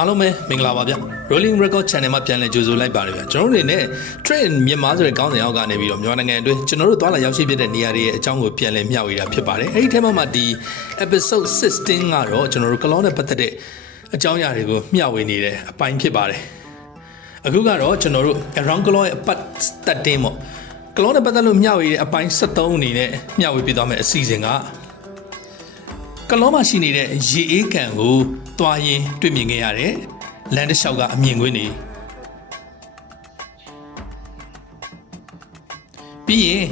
အားလုံးပဲမင်္ဂလာပါဗျ Rolling Record Channel မှာပြန်လည်ကြိုဆိုလိုက်ပါတယ်ဗျကျွန်တော်တို့အနေနဲ့ Train မြန်မာဆိုတဲ့ကောင်းစဉ်အောက်ကနေပြီးတော့မြန်မာနိုင်ငံအတွင်းကျွန်တော်တို့သွားလာရောက်ရှိဖြစ်တဲ့နေရာတွေရဲ့အကြောင်းကိုပြန်လည်မျှဝေတာဖြစ်ပါတယ်အဲ့ဒီထဲမှာမှဒီ episode 16ကတော့ကျွန်တော်တို့ကလောနဲ့ပတ်သက်တဲ့အကြောင်းအရာတွေကိုမျှဝေနေတဲ့အပိုင်းဖြစ်ပါတယ်အခုကတော့ကျွန်တော်တို့ Around Claw ရဲ့ part 13ပေါ့ကလောနဲ့ပတ်သက်လို့မျှဝေတဲ့အပိုင်း73အနေနဲ့မျှဝေပြသွားမယ့်အစီအစဉ်က ကလောမှာရှိနေတဲ့ရေအေးကန်ကိုတွားရင်တွေ့မြင်ခဲ့ရတယ်လမ်းတစ်လျှောက်ကအမြင်ကွင်းနေပြီးရင်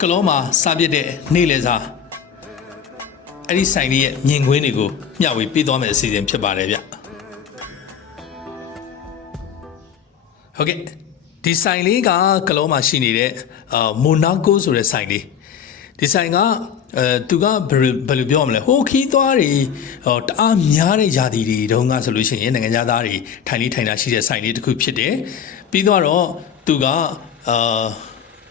ကလောမှာစားပြစ်တဲ့နေလေစားအဲ့ဒီဆိုင်လေးရဲ့မြင်ကွင်းတွေကိုမျှဝေပေးသွားမယ်အစီအစဉ်ဖြစ်ပါတယ်ဗျဟုတ်ကဲ့ဒီဆိုင်လေးကကလောမှာရှိနေတဲ့အာမိုနာကိုဆိုတဲ့ဆိုင်လေးဒီဆိုင်က အဲသူကဘယ်လိုဘယ်လိုပြောရမလဲဟိုခီးသွားတွေဟောတအားများတဲ့ယာတီတွေတုန်းကဆိုလို့ရှိရင်နိုင်ငံသားတွေထိုင်လေးထိုင်တာရှိတဲ့ဆိုင်လေးတစ်ခုဖြစ်တယ်ပြီးတော့သူကအာ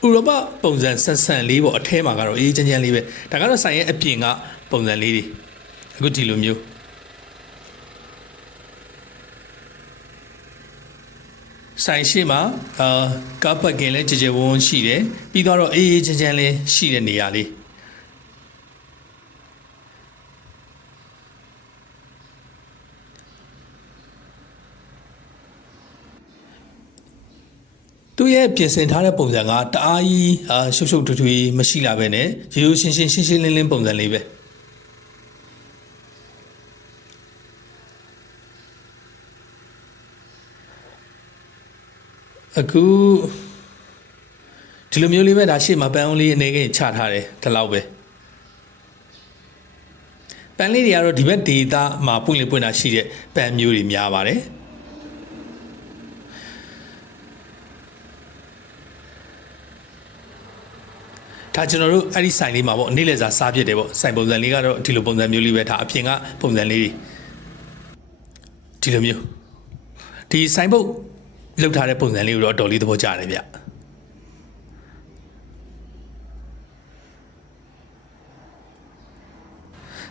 ဥရောပပုံစံဆက်ဆန်လေးပေါ့အထဲမှာကတော့အေးချမ်းချမ်းလေးပဲဒါကတော့ဆိုင်ရဲ့အပြင်ကပုံစံလေးတွေအခုဒီလိုမျိုးဆိုင်ရှိမှာအာကားပတ်ကင်လဲကြကြဝန်းဝန်းရှိတယ်ပြီးတော့အေးအေးချမ်းချမ်းလေးရှိတဲ့နေရာလေး သူ့ရဲ့ပြင်ဆင်ထားတဲ့ပုံစံကတအားကြီးအာရှုပ်ရှုပ်ထွေးထွေးမရှိလာပဲနဲ့ရိုးရိုးရှင်းရှင်းရှင်းရှင်းလင်းလင်းပုံစံလေးပဲအခုဒီလိုမျိုးလေးပဲဒါရှေ့မှာပန်းအောင်လေးအနေနဲ့ချထားတယ်ဒီလောက်ပဲပန်းလေးတွေကတော့ဒီဘက်ဒေတာမှာပွင့်လေပွင့်တာရှိတဲ့ပန်းမျိုးတွေများပါတယ် ဒါကျွန်တော်တို့အဲ့ဒီဆိုင်လေးမှာပေါ့နေ့လည်စာစားပြစ်တယ်ပေါ့ဆိုင်ပုံစံလေးကတော့ဒီလိုပုံစံမျိုးလေးပဲဒါအပြင်ကပုံစံလေးတွေဒီလိုမျိုးဒီဆိုင်ပုတ်လောက်ထားတဲ့ပုံစံလေးကိုတော့တော်လေးသဘောကျတယ်ဗျ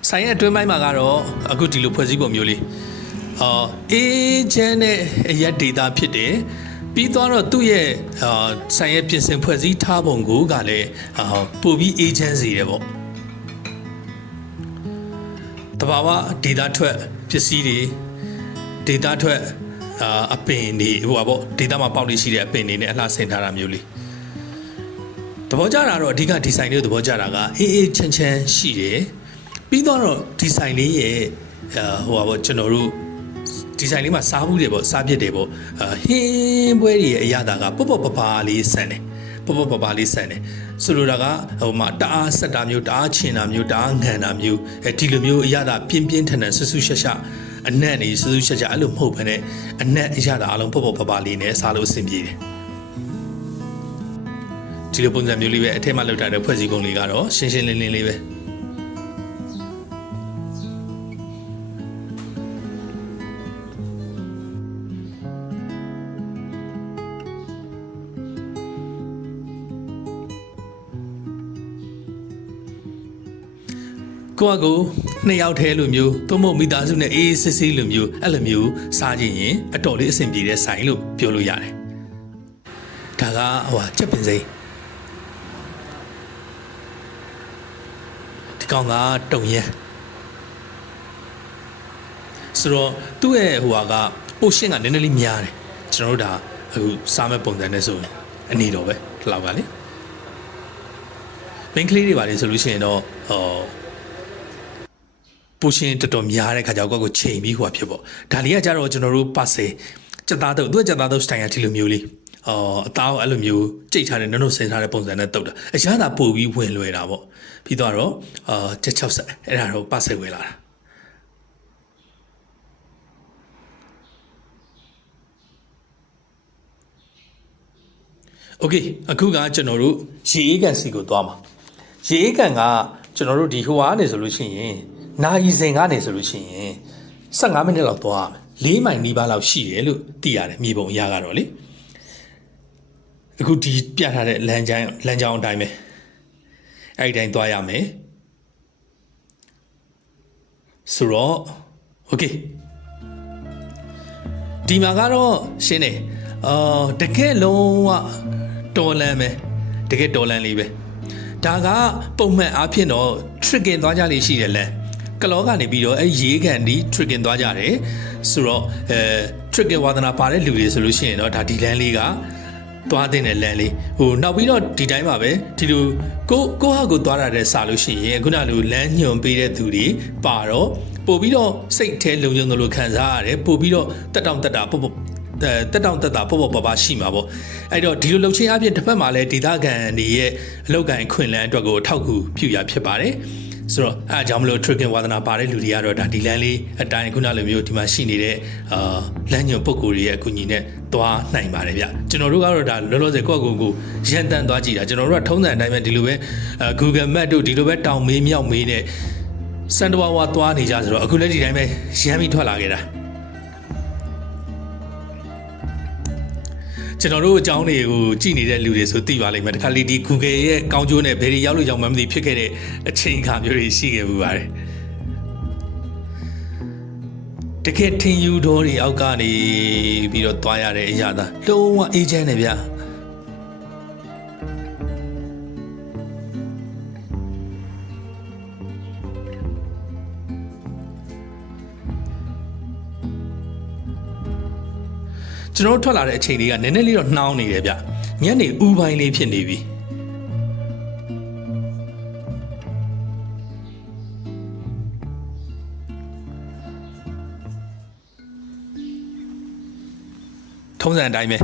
ဆိုင်ရဲ့အတွင်းပိုင်းမှာကတော့အခုဒီလိုဖွဲ့စည်းပုံမျိုးလေးအာအေဂျင့်နဲ့အရက်ဒေတာဖြစ်တယ် ပြီးတော့သူ့ရဲ့အာဆိုင်ရဲ့ပြင်ဆင်ဖွဲ့စည်းထားပုံကိုကလည်းအာပို့ပြီးအေဂျင့်စီတယ်ပေါ့တဘာဝဒေတာထွက်ပစ္စည်းတွေဒေတာထွက်အာအပင်တွေဟိုပါပေါ့ဒေတာမှာပေါက်လေးရှိတဲ့အပင်တွေနဲ့အလှဆင်ထားတာမျိုးလေးသဘောကျတာတော့အဓိကဒီဇိုင်းလေးကိုသဘောကျတာကအေးအေးချမ်းချမ်းရှိတယ်ပြီးတော့ဒီဇိုင်းလေးရဲ့အာဟိုပါပေါ့ကျွန်တော်တို့ ဒီဇိုင်းလေးမှာစားဘူးတယ်ပေါ့စားပြစ်တယ်ပေါ့အာဟင်းပွဲတွေရဲ့အရသာကပုတ်ပုတ်ပပလေးဆန်တယ်ပုတ်ပုတ်ပပလေးဆန်တယ်ဆိုလိုတာကဟိုမှာတအားဆက်တာမျိုးတအားချင်တာမျိုးတအားငံတာမျိုးအဲဒီလိုမျိုးအရသာပြင်းပြင်းထန်ထန်ဆူဆူရှက်ရှက်အနက်နေဆူဆူရှက်ရှက်အဲ့လိုမဟုတ်ဘဲနဲ့အနက်အရသာအလုံးပုတ်ပုတ်ပပလေးနဲ့စားလို့အဆင်ပြေတယ်ဒီလိုပုံစံမျိုးလေးပဲအထက်မှာလောက်ထားတဲ့ဖွဲ့စည်းပုံလေးကတော့ရှင်းရှင်းလင်းလင်းလေးပဲ ကိုကကိုနှစ်ယောက်တည်းလိုမျိုးသို့မဟုတ်မိသားစုနဲ့အေးအေးဆေးဆေးလိုမျိုးအဲ့လိုမျိုးစားခြင်းရင်အတော်လေးအဆင်ပြေတဲ့ဆိုင်လို့ပြောလို့ရတယ်။ဒါကဟိုချက်ပင်စိမ်းဒီကောင်ကတုံရန်ဆိုတော့သူ့ရဲ့ဟိုဟာကပိုရှင်းကနည်းနည်းလေးများတယ်ကျွန်တော်တို့ဒါအခုစားမဲ့ပုံစံနဲ့ဆိုရင်အနေတော့ပဲဒီလောက်ကလေမင်းကလေးတွေပါလေဆိုလို့ရှိရင်တော့ဟော ပူရှင်တော်တော်များတဲ့ခါကျတော့ကိုယ့်ကိုချိန်ပြီးဟိုဖြစ်ပေါ့ဒါလေးကကြတော့ကျွန်တော်တို့ပတ်စေစက်သားတော့သူကစက်သားတော့စတိုင်ရဒီလိုမျိုးလေးအော်အသားကိုအဲ့လိုမျိုးကြိတ်ထားတဲ့နုံနုံဆင်ထားတဲ့ပုံစံနဲ့တုတ်တာအရသာပို့ပြီးဝင်လွယ်တာပေါ့ပြီးတော့အာချက်60အဲ့ဒါတော့ပတ်စေဝင်လာတာโอเคအခုကကျွန်တော်တို့ရေအေးကန်စီကိုသွားမှာရေအေးကန်ကကျွန်တော်တို့ဒီဟိုအားနေဆိုလို့ရှိရင် နာရီစဉ်ကနေဆိုလို့ရှိရင်15မိနစ်လောက်သွားရမယ်၄မိုင်နီးပါးလောက်ရှိတယ်လို့သိရတယ်မြေပုံအရကတော့လေအခုဒီပြထားတဲ့လမ်းကြောင်းလမ်းကြောင်းအတိုင်းပဲအဲ့ဒီတိုင်းသွားရမယ်ဆိုတော့ okay ဒီမှာကတော့ရှင်းတယ်အော်တကယ်လုံးဝတော်လန်ပဲတကယ်တော်လန်လေးပဲဒါကပုံမှန်အားဖြင့်တော့ tricking သွားကြလေရှိတယ်လမ်း ကလောကနေပြီးတော့အဲရေးကန်ဒီ tricking သွားကြတယ်ဆိုတော့အဲ tricking ဝါသနာပါတဲ့လူတွေဆိုလို့ရှိရင်တော့ဒါဒီလန်လေးကသွားတဲ့လန်လေးဟိုနောက်ပြီးတော့ဒီတိုင်းပါပဲဒီလိုကိုကိုဟာကိုသွားရတဲ့စာလို့ရှိရင်ခုနလိုလမ်းညွန်ပေးတဲ့သူတွေပါတော့ပို့ပြီးတော့စိတ်แท้လုံခြုံတယ်လို့ခံစားရတယ်ပို့ပြီးတော့တက်တောင့်တက်တာပုတ်ပုတ်အဲတက်တောင့်တက်တာပေါ့ပေါ့ပါပါရှိမှာပေါ့အဲ့တော့ဒီလိုလှုပ်ချင်းအပြင်တစ်ဖက်မှာလည်းဒေသခံတွေရဲ့အလောက်ကန်ခွင့်လန်းအတွက်ကိုထောက်ကူပြုရဖြစ်ပါတယ် ဆိုတော့အဲအကြောင်းမလို့ tricking ဝါသနာပါတဲ့လူတွေကတော့ဒါဒီလန်းလေးအတိုင်းခုနလိုမျိုးဒီမှာရှိနေတဲ့အာလမ်းညွန်ပုံကိုယ်တွေရဲ့အကူအညီနဲ့သွားနိုင်ပါတယ်ဗျကျွန်တော်တို့ကတော့ဒါလောလောဆယ်ကိုယ့်ကိုယ်ကိုရန်တန်သွားကြည့်တာကျွန်တော်တို့ကထုံးစံအတိုင်းပဲဒီလိုပဲအဲ Google Map တို့ဒီလိုပဲတောင်မေးမြောက်မေးနဲ့စန်တဝါဝါသွားနေကြဆိုတော့အခုလည်းဒီတိုင်းပဲရမ်းပြီးထွက်လာခဲ့တာ ကျွန်တော်တို့အကြောင်းတွေကိုကြည့်နေတဲ့လူတွေဆိုသိပါလိမ့်မယ်တခါလေဒီ Google ရဲ့ကောင်းကျိုးနဲ့ဘယ်တွေရောက်လို့ရောက်မှမသိဖြစ်ခဲ့တဲ့အချိန်အခါမျိုးတွေရှိခဲ့မှုပါတယ်တကယ်ထင်ယူတော်တွေအောက်ကနေပြီးတော့သွားရတဲ့အရာသာလုံးဝအေးချမ်းတယ်ဗျ ကျွန်တော်တို့ထွက်လာတဲ့အချိန်လေးကနည်းနည်းလေးတော့နှောင်းနေတယ်ဗျညနေဥပိုင်းလေးဖြစ်နေပြီထုံးစံအတိုင်းပဲ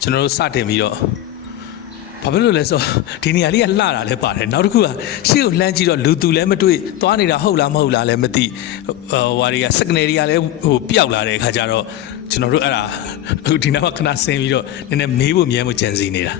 ကျွန်တော်တို့စတင်ပြီးတော့ဘာဖြစ်လို့လဲဆိုတော့ဒီနေရာလေးကလှတာလည်းပါတယ်နောက်တစ်ခုကရှေ့ကိုလှမ်းကြည့်တော့လူသူလည်းမတွေ့သွားနေတာဟုတ်လားမဟုတ်လားလည်းမသိဟိုဟွာတွေကစကနယ်တွေကလည်းဟိုပျောက်လာတဲ့အခါကျတော့ ကျွန်တော်တို့အဲ့ဒါအခုဒီနောက်မှာခဏဆင်းပြီးတော့နည်းနည်းမေးဖို့မြဲမှုကြံစီနေတာ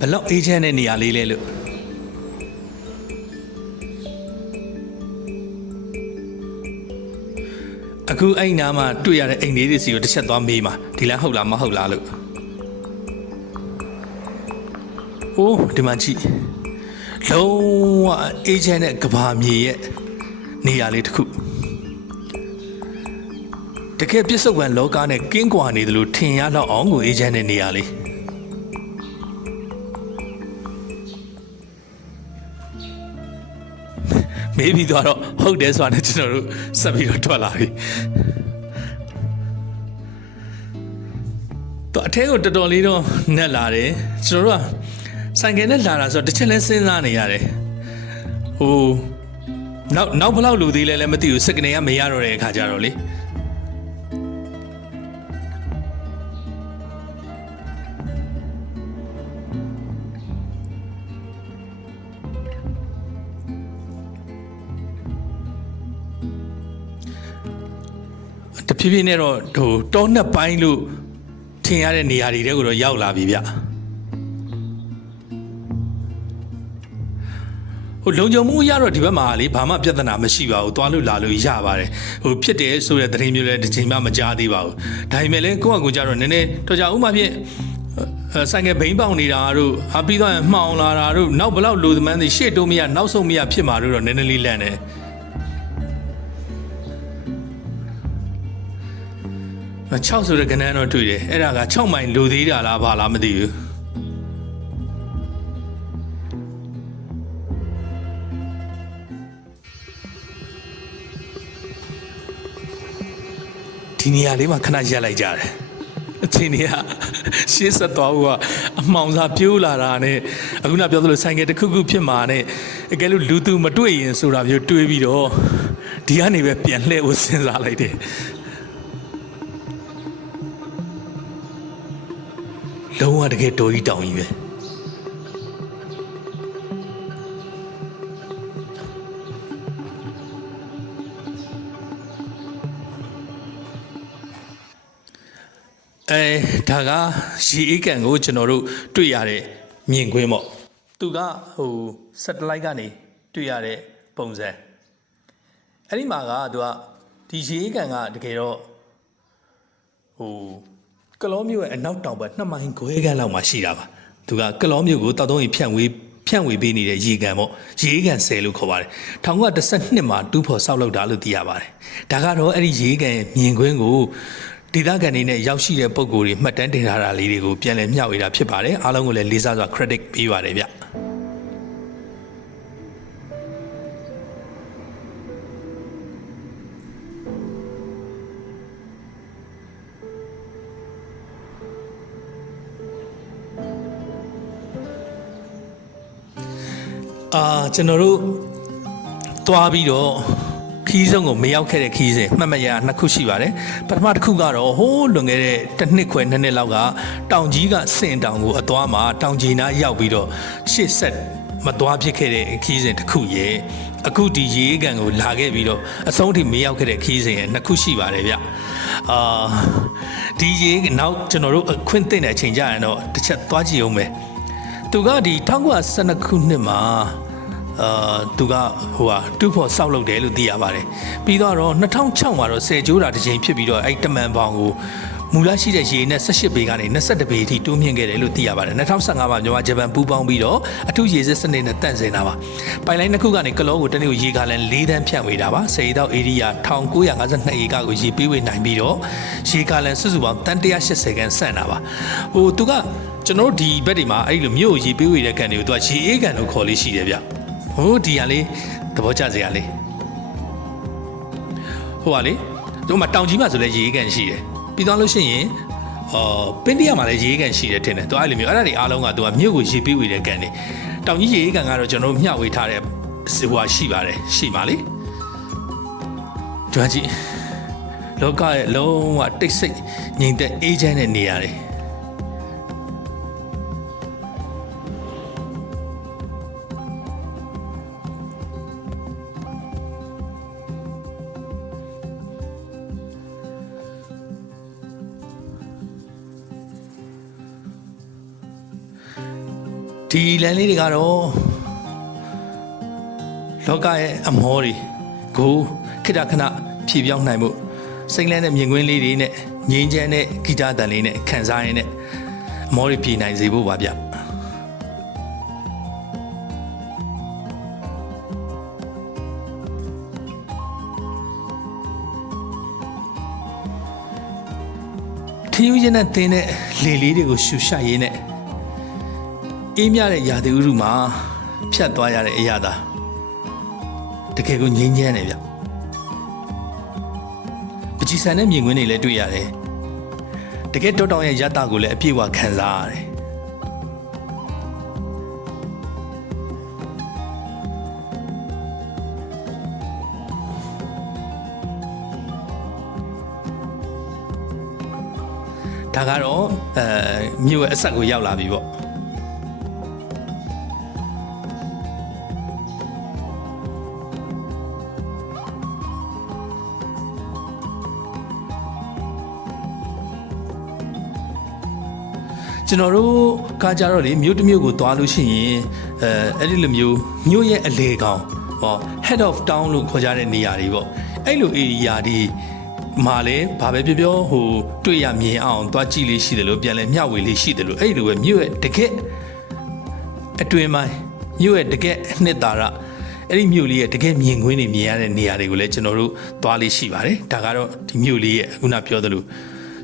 ဘယ်လောက်အေးချမ်းတဲ့နေရာလေးလဲလို့ အခုအဲ့နားမှာတွေ့ရတဲ့အိမ်လေးတွေစီကိုတစ်ချက်သွားမေးမှာဒီလမ်းဟုတ်လားမဟုတ်လားလို့အိုးဒီမှာကြည့်လုံးဝအေးချမ်းတဲ့ကဘာမြေရဲ့နေရာလေးတစ်ခုတကယ်ပြစ္ဆုတ်ပံလောကနဲ့ကင်းကွာနေတယ်လို့ထင်ရတော့အောင်ကိုအေးချမ်းတဲ့နေရာလေး မေးပြီးတော့ဟုတ်တယ်ဆိုတာနဲ့ကျွန်တော်တို့ဆက်ပြီးတော့ထွက်လာပြီတော့အထဲကိုတော်တော်လေးတော့နက်လာတယ်ကျွန်တော်တို့ကဆိုင်ကယ်နဲ့လာတာဆိုတော့တစ်ချက်လဲစဉ်းစားနေရတယ်ဟိုနောက်နောက်ဘယ်လောက်လူသေးလဲလည်းမသိဘူးစကနေကမရတော့တဲ့အခါကျတော့လေ ဖြည်းဖြည်းနဲ့တော့ဟိုတောနှစ်ပိုင်းလို့ထင်ရတဲ့နေရာတွေတဲကိုတော့ရောက်လာပြီဗျဟိုလုံခြုံမှုရတော့ဒီဘက်မှာလေဘာမှပြဿနာမရှိပါဘူးသွားလို့လာလို့ရပါတယ်ဟိုဖြစ်တယ်ဆိုတဲ့သတင်းမျိုးလည်းတစ်ချိန်မှမကြားသေးပါဘူးဒါပေမဲ့လည်းကိုယ့်အကူကြတော့နည်းနည်းတော့ကြဥမာဖြင့်အဲဆိုင်ကဘိန်းပေါင်နေတာတို့အပြီးတော့မှောင်လာတာတို့နောက်ဘလောက်လိုသမန်းတွေရှေ့တိုးမရနောက်ဆုံးမရဖြစ်မှာတို့တော့နည်းနည်းလေးလန့်တယ် 6ဆိုတဲ့ကဏ္ဍတော့တွေ့တယ်အဲ့ဒါက6မိုင်လိုသေးတာလားဘာလားမသိဘူးဒီနေရာလေးမှာခဏရက်လိုက်ကြတယ်အချိန်ကြီးကရှေ့ဆက်သွားဖို့ကအမှောင်စာပြိုးလာတာနဲ့အခုနပြောသလိုဆိုင်ကယ်တစ်ခုခုဖြစ်မှာနဲ့အကယ်လို့လူသူမတွေ့ရင်ဆိုတာမျိုးတွေးပြီးတော့ဒီကနေပဲပြန်လှည့်ဖို့စဉ်းစားလိုက်တယ် လုံးဝတကယ်တော်ကြီးတောင်ကြီးပဲအဲဒါကရေအေးကန်ကိုကျွန်တော်တို့တွေ့ရတဲ့မြင်ကွင်းပေါ့သူကဟို satellite ကနေတွေ့ရတဲ့ပုံစံအဲ့ဒီမှာကသူကဒီရေကန်ကတကယ်တော့ဟို ကလောမျိုးရဲ့အနောက်တောင်ဘက်နှစ်မိုင်ခွဲခန့်လောက်မှာရှိတာပါသူကကလောမျိုးကိုတောက်သုံးရင်ဖြန့်ဝေးဖြန့်ဝေပေးနေတဲ့ရေကန်ပေါ့ရေကန်ဆယ်လို့ခေါ်ပါတယ်1912မှာတူးဖော်ဆောက်လုပ်တာလို့သိရပါတယ်ဒါကတော့အဲ့ဒီရေကန်ရဲ့မြင်ကွင်းကိုဒေသခံတွေနဲ့ရောက်ရှိတဲ့ပုံကိုယ်တွေမှတ်တမ်းတင်ထားတာလေးတွေကိုပြန်လည်မျှဝေတာဖြစ်ပါတယ်အားလုံးကိုလည်းလေးစားစွာ credit ပေးပါတယ်ဗျ အာကျွန်တော်တို့သွားပြီးတော့ခီးဆုံးကိုမရောက်ခဲ့တဲ့ခီးစဉ်မှတ်မရနှစ်ခုရှိပါတယ်ပထမတစ်ခုကတော့ဟိုးလွန်ခဲ့တဲ့တစ်နှစ်ခွဲနှစ်နှစ်လောက်ကတောင်ကြီးကစင်တောင်ကိုအသွားမှာတောင်ကြီးနားရောက်ပြီးတော့ရှေ့ဆက်မသွားဖြစ်ခဲ့တဲ့ခီးစဉ်တစ်ခုရဲ့အခုဒီရေကန်ကိုလာခဲ့ပြီးတော့အဆုံးထိမရောက်ခဲ့တဲ့ခီးစဉ်ရဲ့နှစ်ခုရှိပါတယ်ဗျအာဒီရေနောက်ကျွန်တော်တို့အခွင့်သိတဲ့အချိန်ကြရင်တော့တစ်ချက်သွားကြည့်အောင်မယ် သူကဒီ1912ခုနှစ်မှာအာသူကဟိုဟာတူဖို့စောက်လုပ်တယ်လို့သိရပါတယ်ပြီးတော့2006မှာတော့ဆယ်ကျိုးတာတစ်ချိန်ဖြစ်ပြီးတော့အဲ့တမန်ပေါင်ကိုမူလရှိတဲ့ရေနဲ့18ပေကနေ22ပေအထိတိုးမြင့်ခဲ့တယ်လို့သိရပါတယ်2015မှာမြန်မာဂျပန်ပူးပေါင်းပြီးတော့အထူးရေစစ်စနစ်နဲ့တန့်စင်တာပါပိုင်လိုင်းတစ်ခုကနေကလောကိုတနေ့ကိုရေကားလန်၄တန်းဖြန့်ဝေတာပါစေတောက်ဧရိယာ1952ဧကကိုရေပေးဝေနိုင်ပြီးတော့ရေကားလန်စုစုပေါင်းတန်180ခန်းဆန့်တာပါဟိုသူက ကျွန်တော်တို့ဒီဘက်တွေမှာအဲ့လိုမြို့ကိုရေပေးဝေတဲ့ကန်တွေကိုသူကရေအေးကန်လို့ခေါ်လေးရှိတယ်ဗျဟိုဒီကလေးသဘောကျစရာလေးဟိုကလေဒီမှာတောင်ကြီးမှာဆိုလဲရေကန်ရှိတယ်ပြီးသွားလို့ရှိရင်အော်ပင်းတရမှာလည်းရေကန်ရှိတယ်ထင်တယ်သူအဲ့လိုမျိုးအဲ့ဒါတွေအားလုံးကသူကမြို့ကိုရေပေးဝေတဲ့ကန်နေတောင်ကြီးရေကန်ကတော့ကျွန်တော်တို့မျှဝေထားတဲ့ဟိုဟာရှိပါတယ်ရှိပါလေကြွားကြည့်လောကရဲ့လုံးဝတိတ်ဆိတ်ငြိမ်သက်အေးချမ်းတဲ့နေရာတွေ ဒီလမ်းလေးတွေကတော့လောကရဲ့အမောတွေကိုခိတခဏဖြည့်ပြောင်းနိုင်မှုစိတ်လန်းတဲ့မြင်ကွင်းလေးတွေနဲ့ငြိမ်းချမ်းတဲ့ဂီတတန်လေးနဲ့ခံစားရင်းနဲ့အမောတွေဖြည့်နိုင်စေဖို့ပါဗျထီယူရင်နဲ့တင်းတဲ့လေလေးတွေကိုရှူရှရင်းနဲ့ အေးမြတဲ့ရာသီဥတုမှာဖြတ်သွားရတဲ့အရာသာတကယ်ကိုငြိမ်းချမ်းတယ်ဗျပကြီးဆန်တဲ့မြင်ကွင်းတွေလည်းတွေ့ရတယ်တကယ်တောတောင်ရဲ့ရတ္တကိုလည်းအပြည့်အဝခံစားရတယ်ဒါကတော့အဲမြို့ရဲ့အဆက်ကိုရောက်လာပြီပေါ့ ကျွန်တော်တို့ကကြတော့လေမြို့တစ်မြို့ကိုသွားလို့ရှိရင်အဲအဲ့ဒီလိုမျိုးမြို့ရဲ့အလေကောင်ဟော head of town လို့ခေါ်ကြတဲ့နေရာတွေပေါ့အဲ့လို area တွေမှာလည်းဘာပဲပြောပြောဟိုတွေ့ရမြင်အောင်သွားကြည့်လေးရှိတယ်လို့ပြန်လဲမျှဝေလေးရှိတယ်လို့အဲ့လိုပဲမြို့ရဲ့တကက်အတွင်ပိုင်းမြို့ရဲ့တကက်အနှစ်သာရအဲ့ဒီမြို့လေးရဲ့တကယ်မြင်ကွင်းတွေမြင်ရတဲ့နေရာတွေကိုလည်းကျွန်တော်တို့သွားလေးရှိပါတယ်ဒါကတော့ဒီမြို့လေးရဲ့အခုနပြောသလို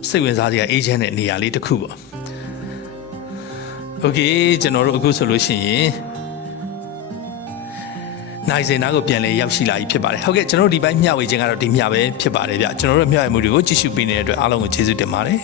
စိတ်ဝင်စားစရာအေးချမ်းတဲ့နေရာလေးတစ်ခုပေါ့ โอเคကျွန်တော်တို့အခုဆိုလို့ရှိရင်နိုင်စင်နာကိုပြန်လဲရောက်ရှိလာပြီဖြစ်ပါတယ်ဟုတ်ကဲ့ကျွန်တော်တို့ဒီပိုင်းမျှဝေခြင်းကတော့ဒီမျှပဲဖြစ်ပါတယ်ဗျကျွန်တော်တို့မျှဝေမှုတွေကိုကြည့်ရှုပေးနေတဲ့အတွက်အားလုံးကိုကျေးဇူးတင်ပါတယ်